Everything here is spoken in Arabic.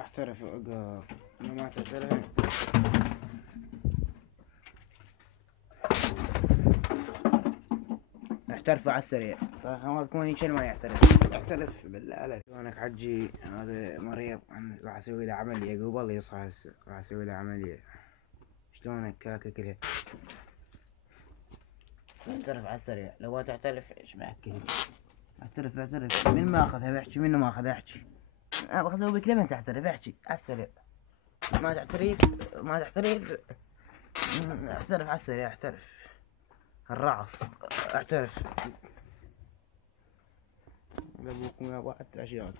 احترف وقف. ما تعترف احترفوا على السريع. فما تكون هيك ما يحترف. احترف بالله عليك. كونك حجي هذا مريض راح اسوي له عملية قبل يصحى هسه. راح اسوي له عملية. شلونك كاكا كذا. احترف على السريع. لو ما تعترف ايش بحكي. احترف من ما اخذها بحكي منه ما اخذها احكي. انا باخذها بك لما تعترف احكي على السريع. ما تعترف احترف على السريع. احترف الرعص. احترف لابوكم يا ابو حتى اشياء.